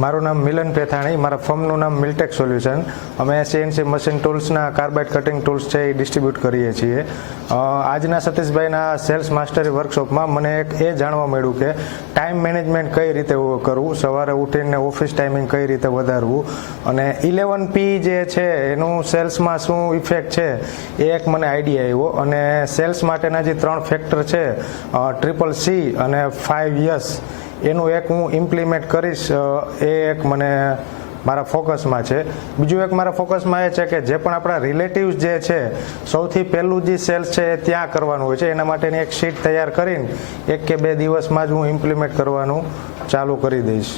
મારું નામ મિલન પેથાણી, મારા ફર્મનું નામ મિલ્ટેક સોલ્યુશન. અમે CNC machine ટૂલ્સના carbide cutting tools છે એ ડિસ્ટ્રીબ્યુટ કરીએ છીએ. આજના સતીશભાઈના સેલ્સ માસ્ટરી વર્કશોપમાં મને એક એ જાણવા મળ્યું કે ટાઈમ મેનેજમેન્ટ કઈ રીતે કરવું, સવારે ઉઠીને ઓફિસ ટાઈમિંગ કઈ રીતે વધારવું અને 11P જે છે એનું સેલ્સમાં શું ઇફેક્ટ છે એ એક મને આઈડિયા આવ્યો. અને સેલ્સ માટેના જે 3 ફેક્ટર છે CCC અને 5 યસ એનું એક હું ઇમ્પ્લિમેન્ટ કરીશ. એ એક મને મારા ફોકસમાં છે. બીજું એક મારા ફોકસમાં એ છે કે જે પણ આપણા રિલેટિવ્સ જે છે સૌથી પહેલું જે સેલ્સ છે એ ત્યાં કરવાનું હોય છે. એના માટેની એક શીટ તૈયાર કરીને 1 કે 2 દિવસમાં જ હું ઇમ્પ્લિમેન્ટ કરવાનું ચાલુ કરી દઈશ.